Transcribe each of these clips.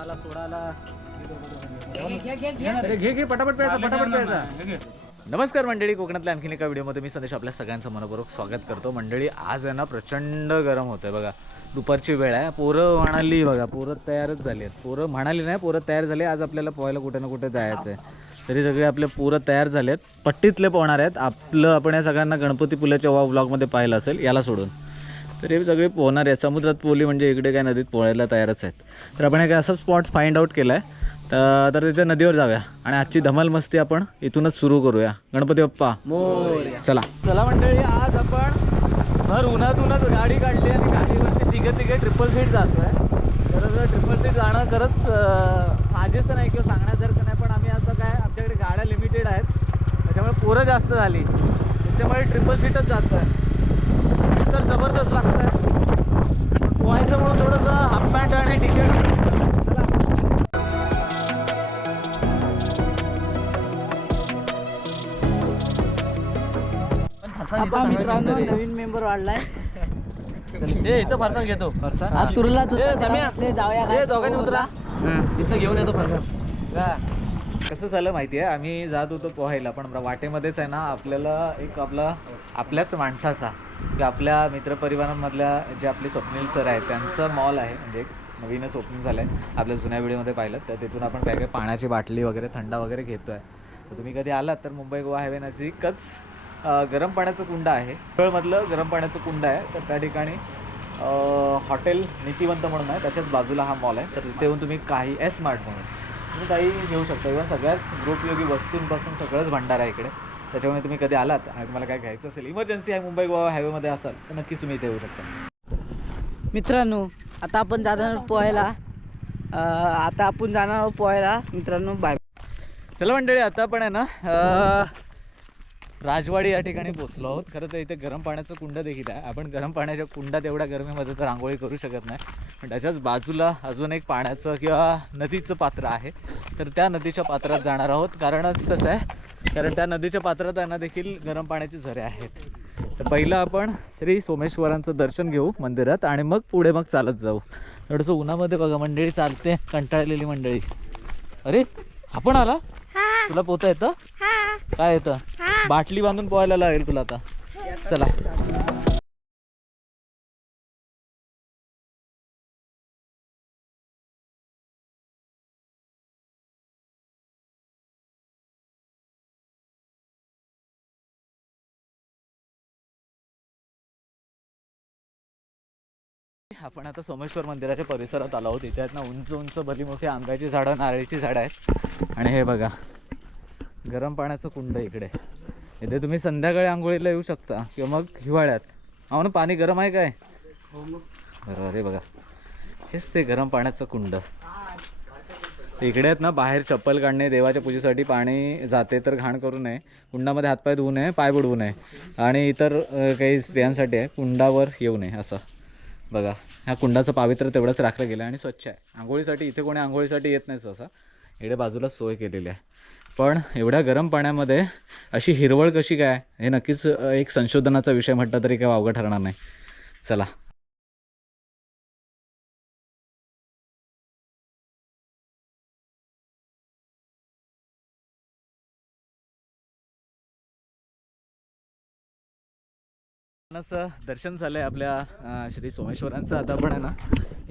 आला सोडाला अरे घे घे पटापट प्यायचा पटापट प्यायचा नमस्कार मंडळी कोकणातल्या आणखीन एका व्हिडिओमध्ये मी संदेश आपल्या सगळ्यांचं मनपूर्वक स्वागत करतो. मंडळी आज आहे ना प्रचंड गरम होतंय बघा. दुपारची वेळ आहे. पोरं म्हणाली बघा पोरं तयारच झाली आहेत. पोरं म्हणाली नाही पोरं तयार झाली आज आपल्याला पोहायला कुठे ना कुठे जायचं आहे तरी सगळे आपले पोरं तयार झाले आहेत पट्टीतले पोहणार आहेत. आपलं आपण या सगळ्यांना गणपती पुलाच्या वा ब्लॉगमध्ये पाहिलं असेल याला सोडून. तर हे सगळे पोहणार आहेत. समुद्रात पोहली म्हणजे इकडे काय नदीत पोहायला तयारच आहेत. तर आपण एक असं स्पॉट फाइंड आउट केला आहे तर तर तिथे नदीवर जाऊया. आणि आजची धमाल मस्ती आपण इथूनच सुरू करूया. गणपती बाप्पा. चला. चला मंडळी आज आपण भर उन्हात उन्हात गाडी काढली आणि गाडीवरती तिघे तिघे ट्रिपल सीट जातोय. तर ट्रिपल सीट जाणं खरंच अं, साजेसं नाही किंवा सांगण्यासारखं नाही पण आम्ही असं काय आमच्याकडे गाड्या लिमिटेड आहेत. त्याच्यामुळे पोरं जास्त झाली. त्याच्यामुळे ट्रिपल सीटच जातोय तर जबरदस्त लागतंय. पोहायचं म्हणून थोडंसं हाफ पॅन्ट आणि टी शर्ट मित्रांनो नवीन मेंबर वाढलाय. इथं फरसाण घेतो. फरसाण. तुरला जाऊया काय? ए, दोघांनी उतरा. तिथनं घेऊन येतो कसं झालं माहिती आहे आम्ही जात होतो पोहायला पण वाटेमध्येच आहे ना आपल्याला एक आपला आपल्याच माणसाचा. आपल्या मित्रपरिवारांमधल्या जे आपले स्वप्नील सर आहेत त्यांचं मॉल आहे म्हणजे एक नवीनच ओपनिंग झालं आहे आपल्या जुन्या व्हिडिओमध्ये पाहिलं तर तिथून आपण काय काय पाण्याची बाटली वगैरे थंडा वगैरे घेतो आहे तर तुम्ही कधी आलात तर मुंबई गोवा हायवे नजीकच गरम पाण्याचं कुंड आहे. मधलं गरम पाण्याचं कुंड आहे तर त्या ठिकाणी हॉटेल नीतिवंत म्हणून आहे त्याच्याच बाजूला हा मॉल आहे. तर तिथे येऊन तुम्ही काही एस स्मार्ट म्हणून तुम्ही काही घेऊ शकता. इव्हन सगळ्याच ग्रुपयोगी वस्तूंपासून सगळंच भंडार आहे इकडे. त्याच्यामुळे तुम्ही कधी आलात आणि तुम्हाला काय घ्यायचं असेल इमर्जन्सी आहे मुंबई गोवा हायवेमध्ये असाल तर नक्कीच तुम्ही इथे येऊ शकता. मित्रांनो आता आपण जाणार आहोत पोहायला. अं, आता आपण जाणार आहोत पोहायला. मित्रांनो बाय चला मंडळी आता पण आहे ना अं, राजवाडी या ठिकाणी पोचलो आहोत. खरं तर इथे गरम पाण्याचं कुंड देखील आहे. आपण गरम पाण्याच्या कुंडात एवढ्या गरमीमध्ये तर आंघोळी करू शकत नाही. पण त्याच्याच बाजूला अजून एक पाण्याचं किंवा नदीचं पात्र आहे. तर त्या नदीच्या पात्रात जाणार आहोत. कारणच तसं आहे कारण त्या नदीच्या पात्रात आहे ना देखील गरम पाण्याचे झरे आहेत. तर पहिलं आपण श्री सोमेश्वरांचं दर्शन घेऊ मंदिरात आणि मग पुढे मग चालत जाऊ. थोडंसं उन्हामध्ये बघा मंडळी चालते कंटाळलेली मंडळी. अरे आपण आला? तुला पोहता येतं? काय येतं? बाटली बांधून पोहायला लागेल तुला आता. चला. आपण आता सोमेश्वर मंदिराच्या परिसरात आलो आहोत. इथे आहेत ना उंच उंच भली मोठी आंब्याची झाडं नारळीची झाडं आहेत. आणि हे बघा गरम पाण्याचं कुंड इकडे. इथे तुम्ही संध्याकाळी आंघोळीला येऊ शकता किंवा मग हिवाळ्यात. हो ना पाणी गरम आहे काय? बरोबर हे बघा. हेच ते गरम पाण्याचं कुंड. इकडे आहेत ना बाहेर चप्पल काढणे देवाच्या पूजेसाठी पाणी जाते तर घाण करू नये. कुंडामध्ये हातपाय धुवू नये पाय बुडवू नये. आणि इतर काही स्त्रियांसाठी आहे कुंडावर येऊ नये असं. बघा. ह्या कुंडाचं पावित्र्य तेवढंच राखलं गेलं आहे आणि स्वच्छ आहे. आंघोळीसाठी इथे कोणी आंघोळीसाठी येत नाही सहसा. इकडे बाजूला सोय केलेली आहे. पण एवढ्या गरम पाण्यामध्ये अशी हिरवळ कशी काय? हे नक्कीच एक संशोधनाचा विषय म्हटलं तरी काय वावगं ठरणार नाही. चला. असं दर्शन झालं आहे आपल्या श्री सोमेश्वरांचं. आता पण आहे ना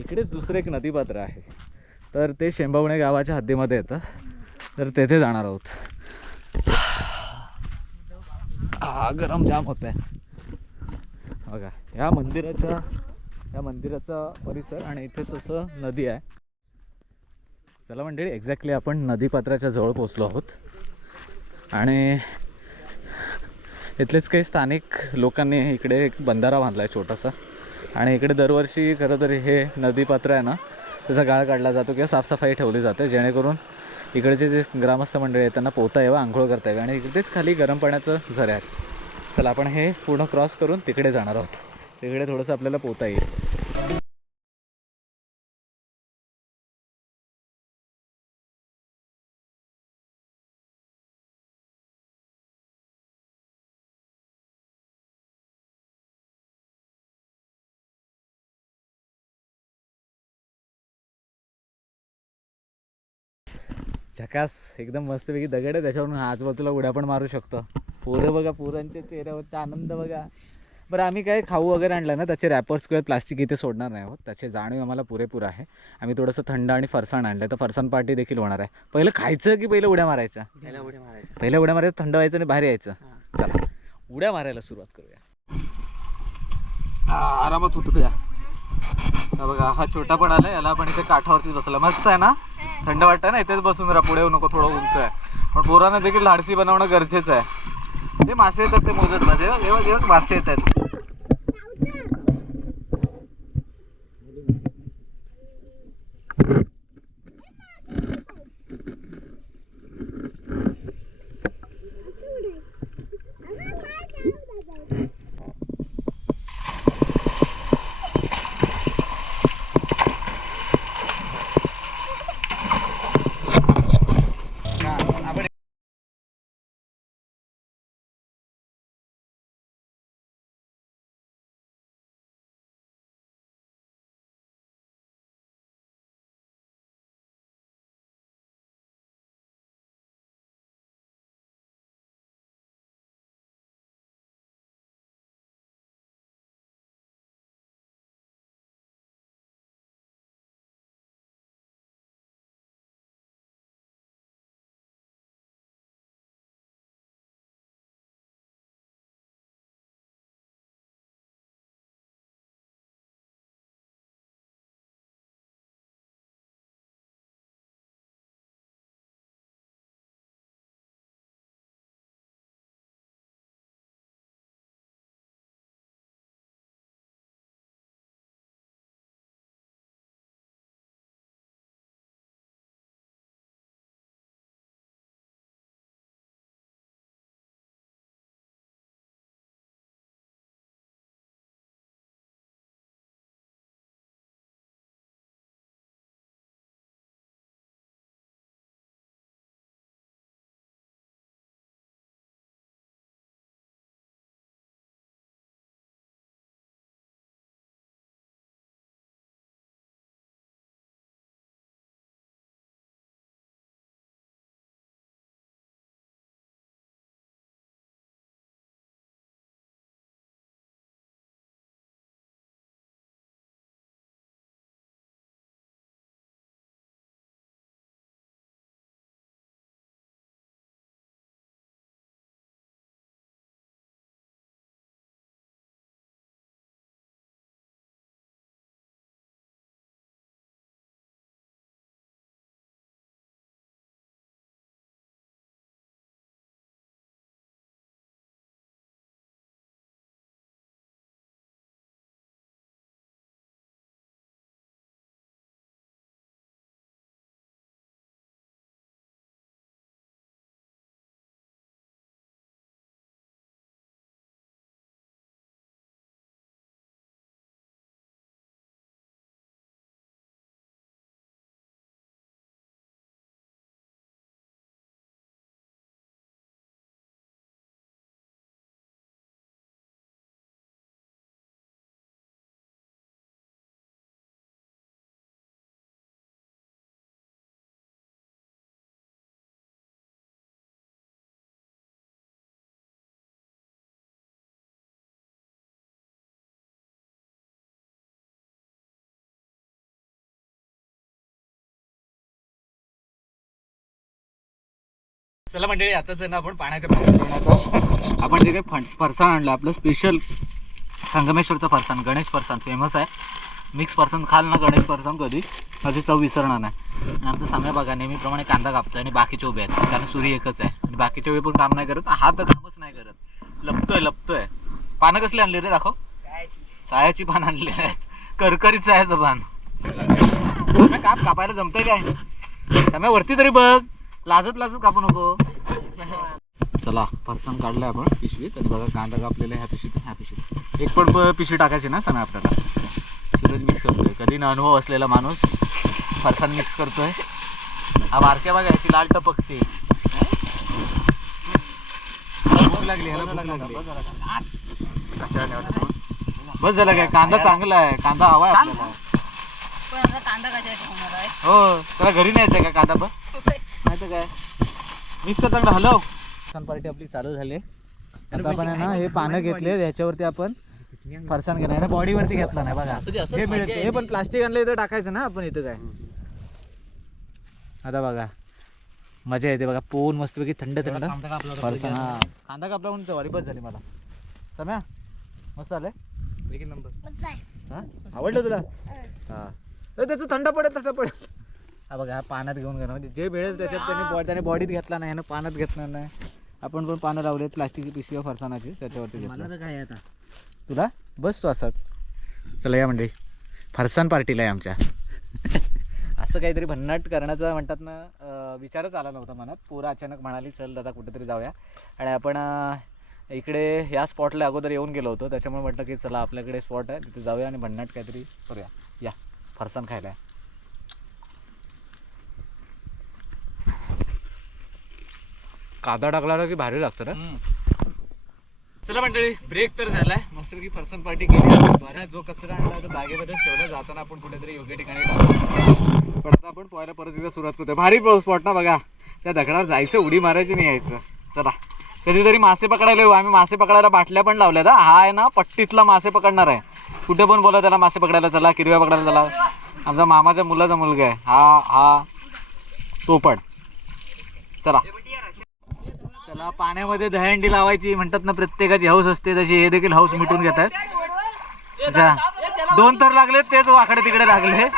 इकडेच दुसरं एक नदीपात्र आहे. तर ते शेंबावणे गावाच्या हद्दीमध्ये येतं. तर तेथे जाणार आहोत. हा गरम जाम होत आहे बघा या मंदिराच्या या मंदिराचा परिसर आणि इथेच असं नदी आहे. चला मंडळी एक्झॅक्टली आपण नदीपात्राच्या जवळ पोचलो आहोत. आणि इथलेच काही स्थानिक लोकांनी इकडे एक बंधारा बांधला आहे छोटासा. आणि इकडे दरवर्षी खरं तर हे नदीपात्र आहे ना त्याचा गाळ काढला जातो किंवा साफसफाई ठेवली जाते जेणेकरून इकडचे जे ग्रामस्थ मंडळी आहेत त्यांना पोहता यावं आंघोळ करता यावी. आणि इकडेच खाली गरम पाण्याचं झरे आहेत. चला आपण हे पूर्ण क्रॉस करून तिकडे जाणार आहोत. तिकडे थोडंसं आपल्याला पोहता येईल. झकास एकदम मस्तपैकी दगड आहे त्याच्यावरून आजूबाजूला उड्या पण मारू शकतो. पोरं बघा पोरांच्या चेहऱ्यावरचा आनंद बघा. बरं आम्ही काय खाऊ वगैरे आणलं ना त्याचे रॅपर्स किंवा प्लास्टिक इथे सोडणार नाही आहोत. त्याचे जाणीव आम्हाला पुरेपूर आहे. आम्ही थोडंसं थंड आणि फरसाण आणलं तर फरसाण पार्टी देखील होणार आहे. पहिलं खायचं की पहिलं उड्या मारायच्या त्याला उडी मारायची. पहिल्या उड्या मारायचं थंड व्हायचं आणि बाहेर यायचं. चला उड्या मारायला सुरुवात करूया. आरामात उतरूया. बघा हा छोटा पण आलाय याला आपण इथे काठावरती बसला मस्त आहे ना? थंड वाटतं ना इथेच बसून राहा पुढे येऊ नको थोडं उंच आहे. पण पोरांना देखील धाडसी बनवणं गरजेचं आहे. ते मासे येतात ते मोजत मध्ये जेव्हा जेव्हा मासे येतात. चला मंडळी आताच आहे ना आपण पाण्याच्या पाण्यात आपण जे काही फरसाण आणलं आपलं स्पेशल संगमेश्वरचं फरसाण गणेश फरसाण फेमस आहे. मिक्स फरसाण खाल ना गणेश फरसाण कधी? माझी चव विसरणार नाही. आणि आमचं सांगा बघा नेहमीप्रमाणे कांदा कापतोय आणि बाकीचे उभे आहेत. कारण सूर्य एकच आहे. आणि बाकीच्या वेळी पण काम नाही करत. हा तर कामच नाही करत. लपतोय लपतोय. पानं कसली आणली रे? दाखव. सायाची पानं आणली आहेत. करकरीत सायाचं पान. काप कापायला जमतंय काय? त्यामुळे वरती तरी बघ. लाजत लाजत कापू नको. चला फरसाण काढलंय आपण पिशवीत आणि बघा कांदा कापलेला ह्या पिशवीत ह्या पिशवीत एक पण पिशवी टाकायची ना सणा आपल्याला. सूरज मिक्स करतोय. कधी न अनुभव असलेला माणूस फरसाण मिक्स करतोय. हा बारक्या बघा याची लाल टपकते. ह्याला भूक लागली ह्याला भूक लागली. कशाला नाही वाटत मग? बस झालं काय? कांदा चांगला आहे. कांदा हवा आहे आपल्याला. कांदा कशा ठेवणार आहे? हो त्याला घरी न्यायचं का कांदा पण? नाही तर काय? मिक्स कर चांगलं हलव फरसाण पार्टी आपली चालू झाली. आता आपण आहे ना हे पानं घेतले याच्यावरती आपण फरसाण घेणार बॉडीवरती घेतला नाही बघा. असू दे, असं हे मजा मिळते आहे हे पण प्लास्टिक आणलं इथं टाकायचं ना आपण इथं काय. आता बघा. मजा येते बघा. पोन मस्तपैकी थंड थंड. फरसाण. हा. कांदा कापला म्हणून चवारी बस झाली मला. सम्या मस्त आलंय हा? आवडलं तुला? हा. त्याचं थंड पडेल थंड पडेल. हा बघा पाण्यात घेऊन घेणं म्हणजे जे मिळेल त्याच्यात त्याने बॉ त्याने बॉडीत घेतला नाही ना पाण्यात घेतलं नाही. आपण पण पानं लावलेत प्लास्टिकची पिशवी फरसाणाची त्याच्यावरती. मला तर काय आता? तुला? बस तू असाच. चला या मंडळी. फरसाण पार्टीला आहे आमच्या. असं काहीतरी भन्नाट करण्याचा म्हणतात ना विचारच आला नव्हता मनात. पोरं अचानक म्हणाली चल दादा कुठेतरी जाऊया. आणि आपण इकडे या स्पॉटला अगोदर येऊन गेलो होतो. त्याच्यामुळे म्हटलं की चला आपल्याकडे स्पॉट आहे तिथे जाऊया आणि भन्नाट काहीतरी करूया. या फरसाण खायला कादा टाकला की भारी लागतं ना? चला मंडळी ब्रेक तर झालाय. मस्तपैकी पर्सन पार्टी केली जो कचरा आणला तो बागेमध्येच ठेवला. जाताना आपण कुठेतरी योग्य ठिकाणी टाकू पण आता आपण पोहायला परत एकदा सुरुवात करतोय. भारी स्पॉट ना बघा. त्या दगडावर जायचं उडी मारायची नाही यायचं चला. कधीतरी मासे पकडायला येऊ. आम्ही मासे पकडायला बाटल्या पण लावल्यात हा आहे ना पट्टीतला मासे पकडणार आहे. कुठे पण बोला त्याला मासे पकडायला चला किरव्या पकडायला चला. आमचा मामाच्या मुलाचा मुलगा आहे. हा हा. तो पण. चला. त्याला पाण्यामध्ये दहंडी लावायची म्हणतात ना प्रत्येकाची हौस असते तशी हे देखील हौस मिटून घेतात. दोन तर लागले तेच वाकडे तिकडे लागले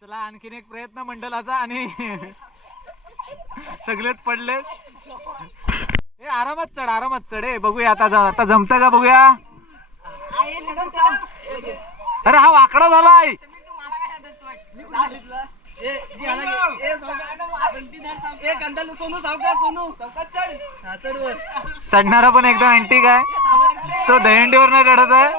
चला आणखीन एक प्रयत्न मंडळाचा आणि सगळेच पडले हे आरामात चढ आरामात चढ. हे बघूया आता आता जमतं का बघूया? अरे हा वाकडा झालाय. चढणारा पण एकदम अँटिक आहे तो दहंडीवर नाही. चढत आहे?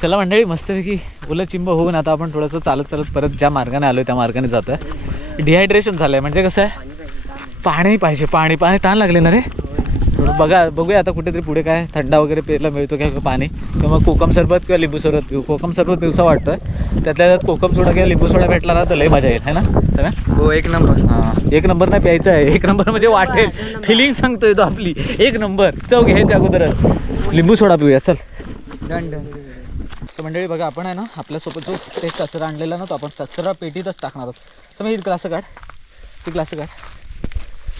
चला मंडळी मस्तपैकी ओलं चिंब होऊन आता आपण थोडंसं चालत चालत परत ज्या मार्गाने आलोय त्या मार्गाने जातोय. डिहायड्रेशन झालंय. म्हणजे कसं आहे? पाणी पाहिजे पाणी. पाणी ताण लागले ना रे? थोडं बघा बघूया आता कुठेतरी पुढे काय थंडा वगैरे प्यायला मिळतो का पाणी? किंवा मग कोकम सरबत किंवा लिंबू सरबत पिऊ. कोकम सरबत पिऊसा वाटतोय. त्यातल्या त्यात कोकम सोडा किंवा लिंबू सोडा भेटला ना तर लय मजा येईल है ना? सगळ्या हो एक नंबर. हा एक नंबर नाही प्यायचा आहे. एक नंबर म्हणजे वाटेल. फिलिंग सांगतोय तो आपली. एक नंबर. चव घ्यायच्या अगोदरच. लिंबू सोडा पिऊया चल. डन डन तर मंडळी बघा आपण आहे ना आपल्यासोबत जो ते कचरा आणलेला ना तो आपण कचरा पेटीतच टाकणार आहोत. तर मग ही ग्लास काढ. ती ग्लास काढ.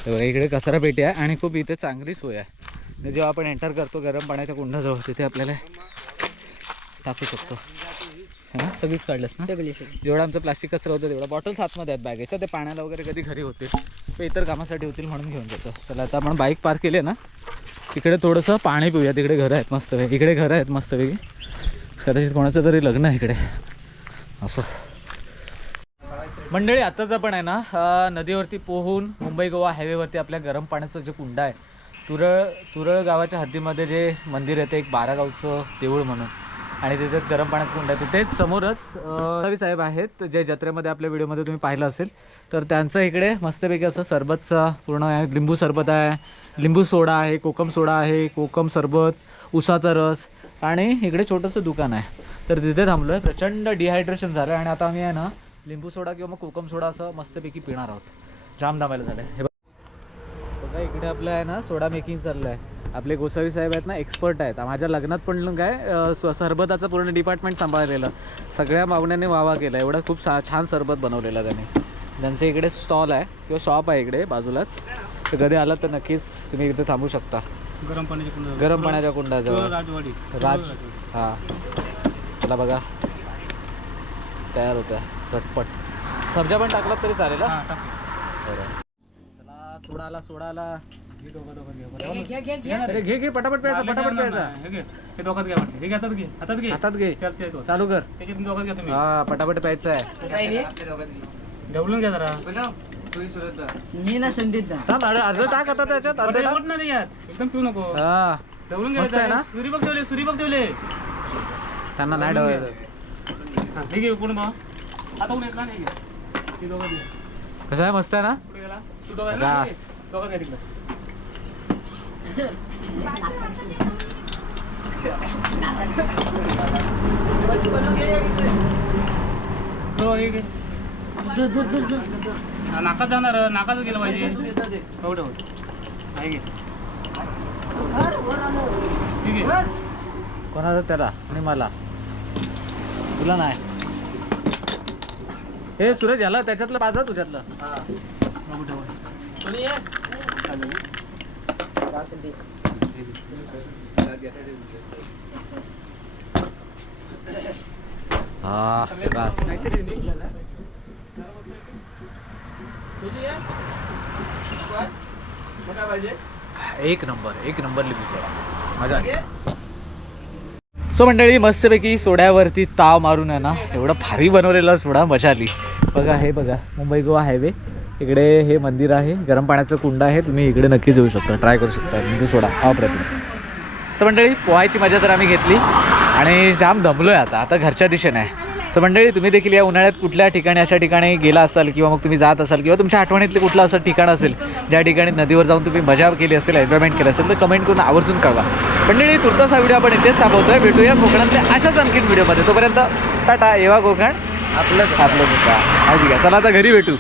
तर बघा इकडे कचरा पेटी आहे आणि खूप इथे चांगली सोय आहे. म्हणजे जेव्हा आपण एंटर करतो गरम पाण्याच्या कुंडाजवळ तिथे आपल्याला टाकू शकतो. है सगळीच काढलंस ना? सगळी जेवढा आमचं प्लास्टिक कचरा होतं तेवढा बॉटल्स आतमध्ये आहेत बॅगेच्या ते पाण्याला वगैरे कधी घरी होतील ते इतर कामासाठी होतील म्हणून घेऊन जातो. चला आता आपण बाईक पार्क केली ना तिकडे थोडंसं पाणी पिऊया. तिकडे घरं आहेत मस्तपैकी. इकडे घरं आहेत मस्तपैकी. कदाचित कोणाचं तरी लग्न आहे इकडे. असं. मंडळी आताच आपण आहे ना नदीवरती पोहून मुंबई गोवा हायवेवरती आपल्या गरम पाण्याचं जे कुंड आहे तुरळ तुरळ गावाच्या हद्दीमध्ये जे मंदिर आहे ते एक बारागावचं देऊळ म्हणून. आणि तिथेच गरम पाण्याचं कुंड आहे. तिथेच समोरच रवी साहेब आहेत जे जत्रेमध्ये आपल्या व्हिडिओमध्ये तुम्ही पाहिलं असेल. तर त्यांचं इकडे मस्तपैकी असं सरबतचा पूर्ण आहे. लिंबू सरबत आहे लिंबू सोडा आहे कोकम सोडा आहे कोकम सरबत उसाचा रस आणि इकडे छोटंसं दुकान आहे. तर तिथे थांबलो आहे प्रचंड डिहायड्रेशन झालं आहे आणि आता आम्ही आहे ना लिंबू सोडा किंवा मग कोकम सोडा असं मस्तपैकी पिणार आहोत. जाम दामायला झालं हे बघ- इकडे आपलं आहे ना सोडा मेकिंग चाललं आहे आपले गोसावी साहेब आहेत ना एक्सपर्ट आहेत. माझ्या लग्नात पण काय सरबताचं पूर्ण डिपार्टमेंट सांभाळलेलं. सगळ्या मागण्यांनी वावा केला. एवढा खूप छान सरबत बनवलेलं त्यांनी. त्यांचं इकडे स्टॉल आहे किंवा शॉप आहे इकडे बाजूलाच. तर कधी आलात तर नक्कीच तुम्ही इथे थांबू शकता. गरम पाण्याची कुंड गरम पाण्याच्या कुंडाजवळ. राजवाडी. राज हां. चला बघा. तयार होत्या झटपट. सब्जा पण टाकलात तरी चालेल हा? बरं. चला सोडाला सोडाला. अरे घे घे पटापट प्यायचा पटापट प्यायचा. हे. हे हातात घे. चालू कर. हा पटापट प्यायचा आहे. ढवळून घ्या जरा. मी ना थांब, अर्ध टाक आता त्याच्यात अर्ध अरे, टाक नाही एकदम पिऊ नको. हा. मस्त आहे ना? सुरी बघ ठेवले सुरी बघ ठेवले. त्यांना नाही डवळायचं हा, हे घे कोण बा आता कोण येतला नाही घे. हे दोघं घे. कसं आहे? मस्त आहे ना? कुठे गेला. तू दोघं रास. दोघं घ्या तिकडे. हो, हे घे. हा, नाकात जाणार नाकाच गेलं पाहिजे. एवढं होत. आहे घे. ठीक आहे कोणाला त्याला? आणि मला. तुला नाही. हे सूरज याला त्याच्यातलं पाजा तुझ्यातलं. बघू हा. एक नंबर एक नंबर लिंबू सोडा. मजा आली. सो मंडळी मस्तपैकी सोड्यावरती ताव मारून आहे ना एवढं भारी बनवलेला सोडा मजा आली. बघा हे बघा मुंबई गोवा हायवे. इकडे हे मंदिर आहे गरम पाण्याचं कुंड आहे तुम्ही इकडे नक्कीच येऊ शकता ट्राय करू शकता म्हणजे सोडा अप्रतिम सो मंडळी पोहायची मजा तर आम्ही घेतली आणि जाम दमलो आहे आता आता घरच्या दिशेने. आहे सो मंडळी तुम्ही देखील या उन्हाळ्यात कुठल्या ठिकाणी अशा ठिकाणी गेला असाल किंवा मग तुम्ही जात असाल किंवा तुमच्या आठवणीतले कुठलं असं ठिकाण असेल ज्या ठिकाणी नदीवर जाऊन तुम्ही मजा केली असेल एन्जॉयमेंट केलं असेल तर कमेंट करून आवर्जून कळवा. मंडळी तुर्तास हा व्हिडिओ आपण इथेच थांबवतोय. भेटूया कोकणातल्या अशाच आणखीन व्हिडिओमध्ये. तोपर्यंत टाटा येवा कोकण. आपलं आपलं जसा काळजी घ्या चला आता घरी भेटू.